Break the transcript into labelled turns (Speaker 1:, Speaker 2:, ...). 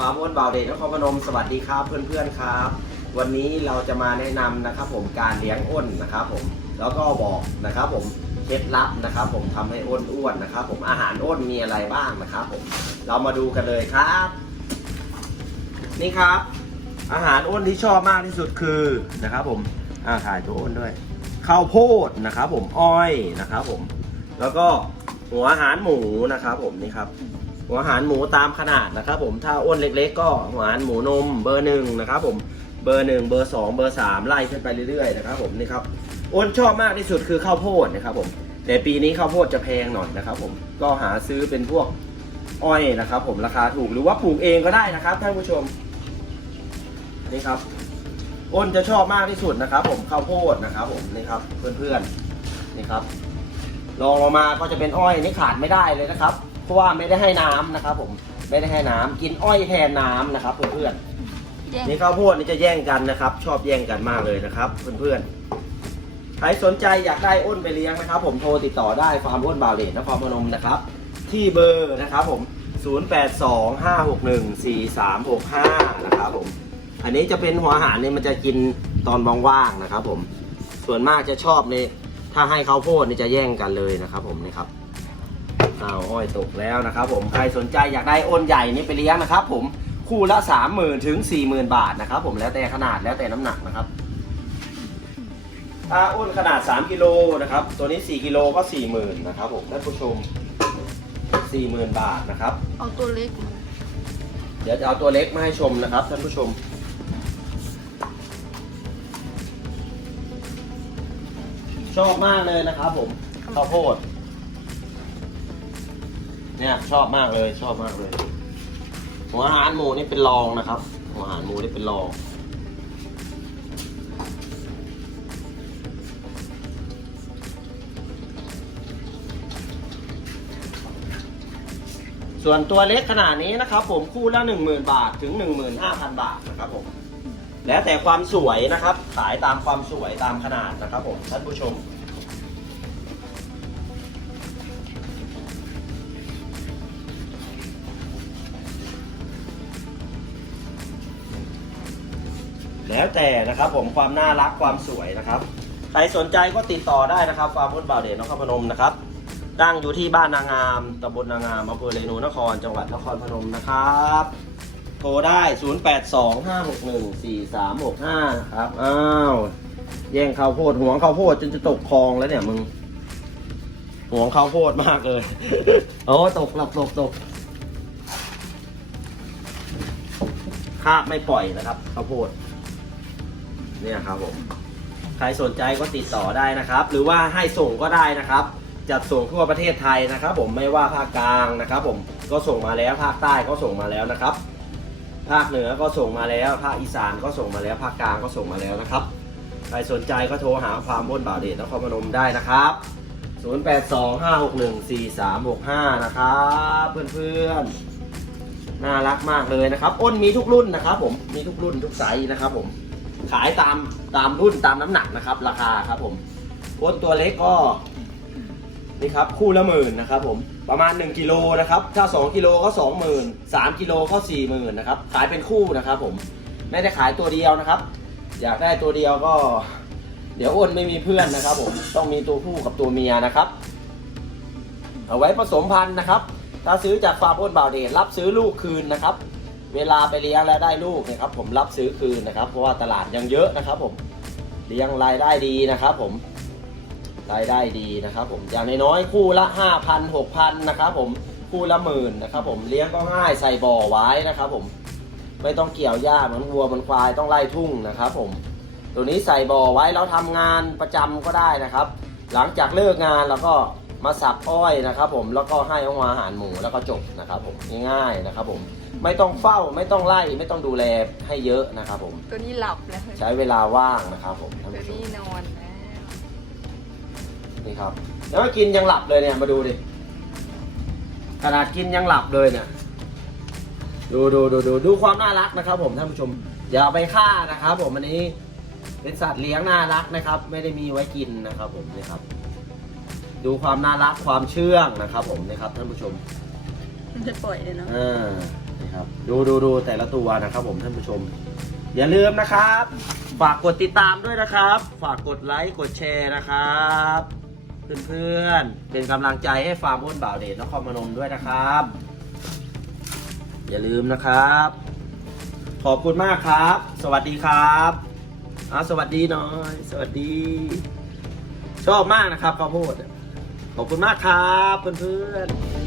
Speaker 1: ฟาอ้วนบ่าวเดชนครพนมสวัสดีครับเพื่อนๆครับ วันนี้เราจะมาแนะนำนะครับ ผมการเลี้ยงอ้นนะครับ ผมแล้วก็บอกนะครับ ผมเคล็ดลับนะครับ ผมทำให้อ้นอ้วนนะครับ ผมอาหารอ้นมีอะไรบ้างนะครับ ผมเรามาดูกันเลยครับ นี่ครับ อาหารอ้นที่ชอบมากที่สุดคือนะครับ ผมอ่าถ่ายตัวอ้นด้วยข้าวโพดนะครับ ผมอ้อยนะครับ ผมแล้วก็หัวอาหารหมูนะครับ ผมนี่ครับ หัวอาหารหมูตามขนาดนะครับผมถ้าอ้วนเล็กๆ ก็หัวอาหารหมูนมเบอร์หนึ่งนะครับผมเบอร์หนึ่งเบอร์สองเบอร์สามไล่ขึ้นไปเรื่อยๆนะครับผมนี่ครับอ้วนชอบมากที่สุดคือข้าวโพดนะครับผมแต่ปีนี้ข้าวโพดจะแพงหน่อยนะครับผมก็หาซื้อเป็นพวกอ้อยนะครับผมราคาถูกหรือว่าปลูกเองก็ได้นะครับท่านผู้ชมนี่ครับอ้นจะชอบมากที่สุดนะครับ ผมข้าวโพดนะครับ ผมนี่ครับเพื่อนๆนี่ครับลองลงมาก็จะเป็นอ้อยนี่ขาดไม่ได้เลยนะครับ ราะว่าไม่ได้ให้น้ำนะครับผมไม่ได้ให้น้ำกินอ้อยแทนน้ำนะครับเพื่อนแย่งๆนี่ข้าวโพดนี่จะแย่งกันนะครับ ชอบแย่งกันมากเลยนะครับเพื่อนๆใครสนใจอยากได้อ้นไปเลี้ยงนะครับ ผมโทรติดต่อได้ฟาร์มอ้นบาวเลนนครพนมนะครับ ที่เบอร์นะครับผม 0825614365 นะครับผม อันนี้จะเป็นหัวอาหารเนี่ยมันจะกินตอนว่างๆนะครับผมส่วนมากจะชอบในถ้าให้ข้าวโพดนี่จะแย่งกันเลยนะครับผมนี่ครับ อ้าวอ้อยตกแล้วนะครับผมใครสนใจอยากได้อ้นใหญ่นี่ไปเลี้ยงนะครับผมคู่ละสามหมื่นถึงสี่หมื่นบาทนะครับผมแล้วแต่ขนาดแล้วแต่น้ำหนักนะครับถ้าอ้นขนาด 3กิโลนะครับตัวนี้ 4กิโลก็ 40,000นะครับผมท่านผู้ชม 40,000 บาทนะครับ
Speaker 2: เอาตัวเล็กมา
Speaker 1: เดี๋ยวจะเอาตัวเล็กมาให้ชมนะครับท่านผู้ชมชอบมากเลยนะครับผมข้าวโพด เนี่ยชอบมากเลยชอบมากเลย หัวอาหารหมูนี่เป็นรองนะครับ หัวอาหารหมูนี่เป็นรองส่วนตัวเล็กขนาดนี้นะครับผมคู่ละ10,000 บาทถึง 15,000 บาทนะครับผมแล้วแต่ความสวยนะครับขายตามความสวยตามขนาดนะครับผมท่านผู้ชม แล้วแต่นะครับ ผมความน่ารักความสวยนะครับ ใครสนใจก็ติดต่อได้นะครับฟาร์มพุทธบ่าวเดชนครพนมนะครับตั้งอยู่ที่บ้านนางงามตำบลนางงามอำเภอเรนูนคร จังหวัดนครพนมนะครับ โทรได้ 0825614365 ครับ อ้าว แย่งข้าวโพดหวงข้าวโพดจนจะตกคลองแล้วเนี่ยมึงหวงข้าวโพดมากเลย โอ้ตกหลับตกตกคาบไม่ปล่อยนะครับข้าวโพด เนี่ยครับผมใครสนใจก็ติดต่อได้นะครับ หรือว่าให้ส่งก็ได้นะครับ จัดส่งทั่วประเทศไทยนะครับ ผมไม่ว่าภาคกลางนะครับ ผมก็ส่งมาแล้วภาคใต้ก็ส่งมาแล้วนะครับ ภาคเหนือก็ส่งมาแล้ว ภาคอีสานก็ส่งมาแล้ว ภาคกลางก็ส่งมาแล้วนะครับ ใครสนใจก็โทรหาฟามบนบ่าวเดชนครพนมได้นะครับ 0825614365 นะครับเพื่อนๆน่ารักมากเลยนะครับ อ้นมีทุกรุ่นนะครับ ผมมีทุกรุ่นทุกไซส์นะครับผม ขายตามตามรุ่นตามน้ำหนักนะครับ ราคาครับผมอ้นตัวเล็กก็นี่ครับคู่ละหมื่นนะครับผมประมาณ 1กิโลนะครับถ้า 2กิโลก็ 20,000 3กิโลก็ 40,000นะครับขายเป็นคู่นะครับผมไม่ได้ขายตัวเดียวนะครับ อยากได้ตัวเดียวก็ เดี๋ยวอ้นไม่มีเพื่อนนะครับผมต้องมีตัวผู้กับตัวเมียนะครับ เอาไว้ผสมพันธุ์นะครับ ถ้าซื้อจากฟาร์มอ้นบ่าวเดชรับซื้อลูกคืนนะครับ เวลาไปเลี้ยงแล้วได้ลูกนะครับผมรับซื้อคืนนะครับ เพราะว่าตลาดยังเยอะนะครับ ผมเลี้ยงรายได้ดีนะครับ ผมรายได้ดีนะครับ ผมอย่างน้อยๆคู่ละ 5,000 6,000นะครับผมคู่ละหมื่นนะครับ ผมเลี้ยงก็ง่ายใส่บ่อไว้นะครับ ผมไม่ต้องเกี่ยวหญ้าเหมือนวัวเหมือนควายต้องไล่ทุ่งนะครับ ผมตัวนี้ใส่บ่อไว้แล้วทำงานประจำก็ได้นะครับ หลังจากเลิกงานเราก็มาสับอ้อยนะครับ ผมแล้วก็ให้อาหารหมูแล้วก็จบนะครับ ผมง่ายๆนะครับ ผม ไม่ต้องเฝ้าไม่ต้องไล่ไม่ต้องดูแลให้เยอะนะครับผม
Speaker 2: ตัวนี้หลับแล้ว
Speaker 1: ใช้เวลาว่างนะครับผม
Speaker 2: ท่านตัวผู้ชมนี้นอนแล้ว
Speaker 1: นี่ครับ แล้วก็กินยังหลับเลยเนี่ยมาดูดิขนาดกินยังหลับเลยเนี่ยดูดูดูดูดูความน่ารักนะครับ ผมท่านผู้ชมอย่าเอาไปฆ่านะครับ ผมอันนี้เป็นสัตว์เลี้ยงน่ารักนะครับ ไม่ได้มีไว้กินนะครับ ผมนี่ครับ ดูความน่ารักความเชื่องนะครับ ผมนี่ครับท่านผู้ชม
Speaker 2: มันจะปล่อยเลยเนาะ
Speaker 1: อ่า นะครับ ดูดูดูแต่ละตัวนะครับผมท่านผู้ชม อย่าลืมนะครับ ฝากกดติดตามด้วยนะครับ ฝากกดไลค์กดแชร์นะครับเพื่อนๆเป็นกำลังใจให้ฟาร์มอ้นบ่าวเดชนครพนมด้วยนะครับ อย่าลืมนะครับ ขอบคุณมากครับ สวัสดีครับอ่าสวัสดีหน่อย สวัสดี ชอบมากนะครับข้าวโพดขอบคุณมากครับเพื่อนๆ